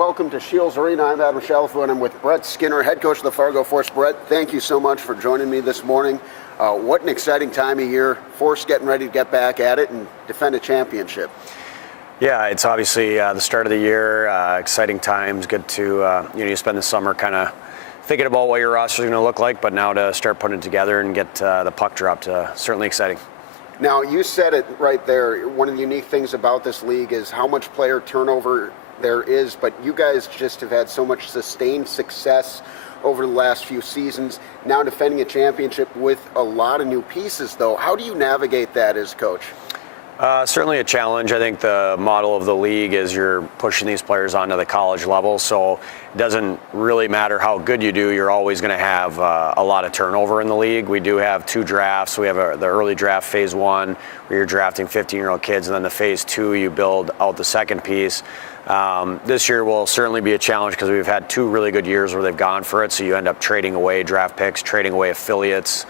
Welcome to Shields Arena. I'm Adam Shalfo, and I'm with Brett Skinner, head coach of the Fargo Force. Brett, thank you so much for joining me this morning. What an exciting time of year. Force getting ready to get back at it and defend a championship. Yeah, it's obviously the start of the year, exciting times. Good to, you spend the summer kind of thinking about what your roster is going to look like, but now to start putting it together and get the puck dropped, certainly exciting. Now, you said it right there. One of the unique things about this league is how much player turnover there is, but you guys just have had so much sustained success over the last few seasons. Now defending a championship with a lot of new pieces, though. How do you navigate that as coach? Certainly a challenge. I think the model of the league is you're pushing these players onto the college level, so it doesn't really matter how good you do, you're always going to have a lot of turnover in the league. We do have two drafts. We have the early draft, phase one, where you're drafting 15-year-old kids, and then the phase two, you build out the second piece. This year will certainly be a challenge because we've had two really good years where they've gone for it, so you end up trading away draft picks, trading away affiliates,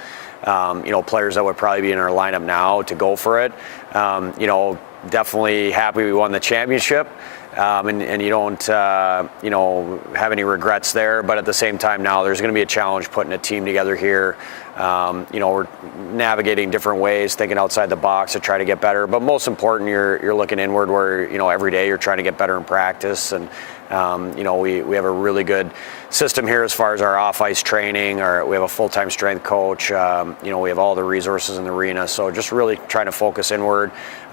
players that would probably be in our lineup now to go for it. Definitely happy we won the championship, and you don't, have any regrets there. But at the same time now, there's going to be a challenge putting a team together here. We're navigating different ways, thinking outside the box to try to get better. But most important, you're looking inward where, every day you're trying to get better in practice. And, we have a really good system here as far as our off-ice training. We have a full-time strength coach. We have all the resources in the arena. So just really trying to focus inward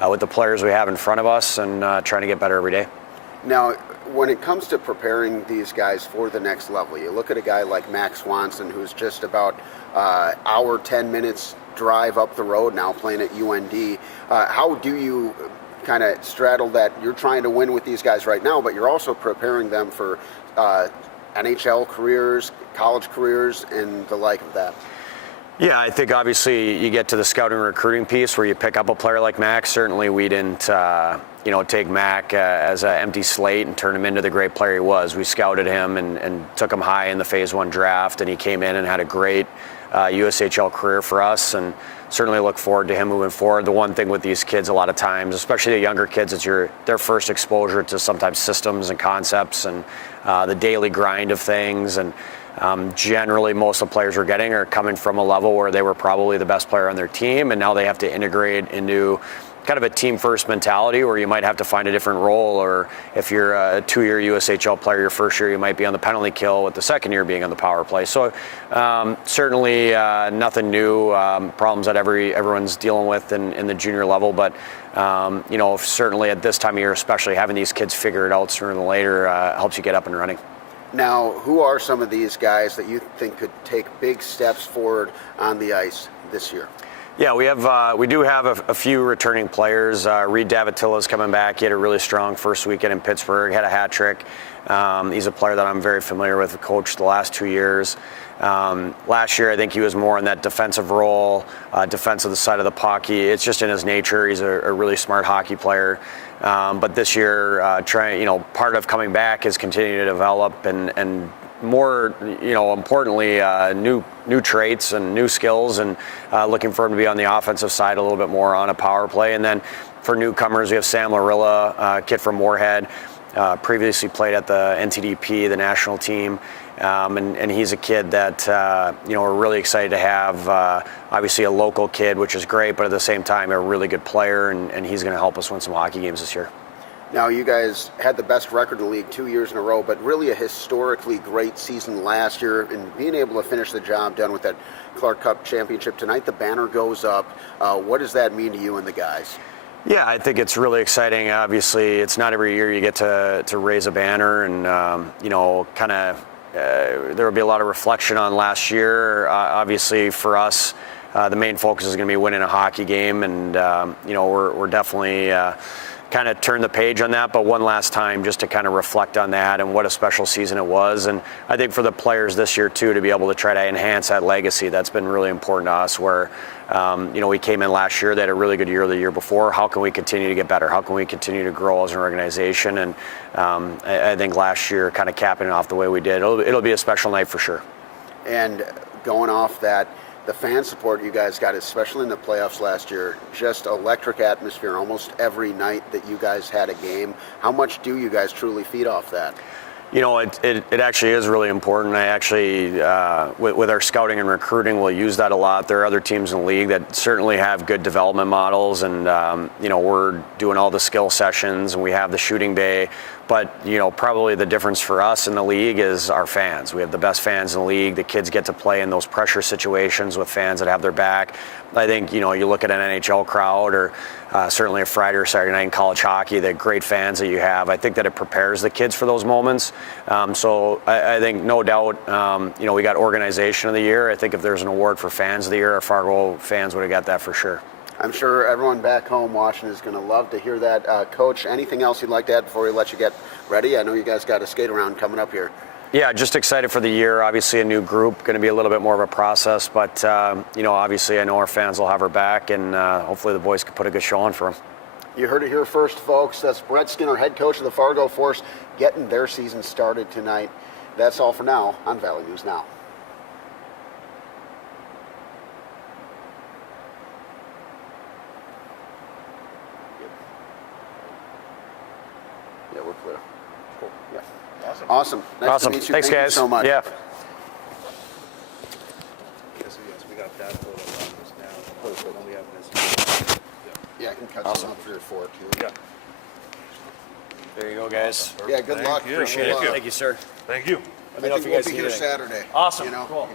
with the players we have in front of us and trying to get better every day. Now, when it comes to preparing these guys for the next level, you look at a guy like Max Swanson, who's just about hour, 10 minutes drive up the road now playing at UND. How do you kind of straddle that? You're trying to win with these guys right now, but you're also preparing them for NHL careers, college careers, and the like of that. Yeah, I think obviously you get to the scouting recruiting piece where you pick up a player like Max. Certainly we didn't, take Mac as an empty slate and turn him into the great player he was. We scouted him and took him high in the phase one draft, and he came in and had a great USHL career for us, and certainly look forward to him moving forward. The one thing with these kids a lot of times, especially the younger kids, it's their first exposure to sometimes systems and concepts and the daily grind of things. And generally most of the players we're getting are coming from a level where they were probably the best player on their team, and now they have to integrate into kind of a team first mentality where you might have to find a different role, or if you're a 2-year USHL player, your first year you might be on the penalty kill with the second year being on the power play. So certainly nothing new, problems that everyone's dealing with in the junior level, but certainly at this time of year, especially having these kids figure it out sooner than later helps you get up and running. Now, who are some of these guys that you think could take big steps forward on the ice this year? Yeah, we do have a few returning players. Reed Davitilla's coming back. He had a really strong first weekend in Pittsburgh, had a hat trick. He's a player that I'm very familiar with, coached the last 2 years. Last year, I think he was more in that defensive role, defensive side of the puck. It's just in his nature. He's a really smart hockey player. But this year, part of coming back is continuing to develop and more, importantly, new traits and new skills, and looking for him to be on the offensive side a little bit more on a power play. And then for newcomers, we have Sam Larilla, a kid from Moorhead, previously played at the NTDP, the national team, and he's a kid that we're really excited to have. Obviously a local kid, which is great, but at the same time a really good player, and he's going to help us win some hockey games this year. Now, you guys had the best record in the league 2 years in a row, but really a historically great season last year, and being able to finish the job done with that Clark Cup championship tonight. The banner goes up. What does that mean to you and the guys? Yeah, I think it's really exciting. Obviously, it's not every year you get to raise a banner, and there will be a lot of reflection on last year. Obviously, for us, the main focus is going to be winning a hockey game, and we're definitely kind of turn the page on that, but one last time just to kind of reflect on that and what a special season it was. And I think for the players this year too, to be able to try to enhance that legacy, that's been really important to us, where we came in last year, they had a really good year the year before. How can we continue to get better? How can we continue to grow as an organization? And I think last year, kind of capping it off the way we did, it'll be a special night for sure. And going off that, the fan support you guys got, especially in the playoffs last year, just electric atmosphere almost every night that you guys had a game. How much do you guys truly feed off that? You know, it actually is really important. I actually, with our scouting and recruiting, we'll use that a lot. There are other teams in the league that certainly have good development models, and you know, we're doing all the skill sessions, and we have the shooting bay. But you know, probably the difference for us in the league is our fans. We have the best fans in the league. The kids get to play in those pressure situations with fans that have their back. I think, you know, you look at an NHL crowd or certainly a Friday or Saturday night in college hockey, the great fans that you have, I think that it prepares the kids for those moments. So I think no doubt, you know, we got Organization of the Year. I think if there's an award for Fans of the Year, our Fargo fans would have got that for sure. I'm sure everyone back home watching is going to love to hear that. Coach, anything else you'd like to add before we let you get ready? I know you guys got a skate around coming up here. Yeah, just excited for the year. Obviously a new group, going to be a little bit more of a process, but you know, obviously I know our fans will have our back, and hopefully the boys can put a good show on for them. You heard it here first, folks. That's Brett Skinner, head coach of the Fargo Force, getting their season started tonight. That's all for now on Valley News Now. Yeah, we're clear. Cool. Yeah. Awesome. Nice to meet you. Thanks, Thank guys. you so much. Yeah. Yes, we got that photo on this now. Perfect. We have this. Yeah, I can cut some up for your fork. Yeah. There you go, guys. Yeah, good luck. you. Appreciate Thank it. you. Thank you, sir. Thank you. I think we'll be here Saturday. Awesome. You know? Cool.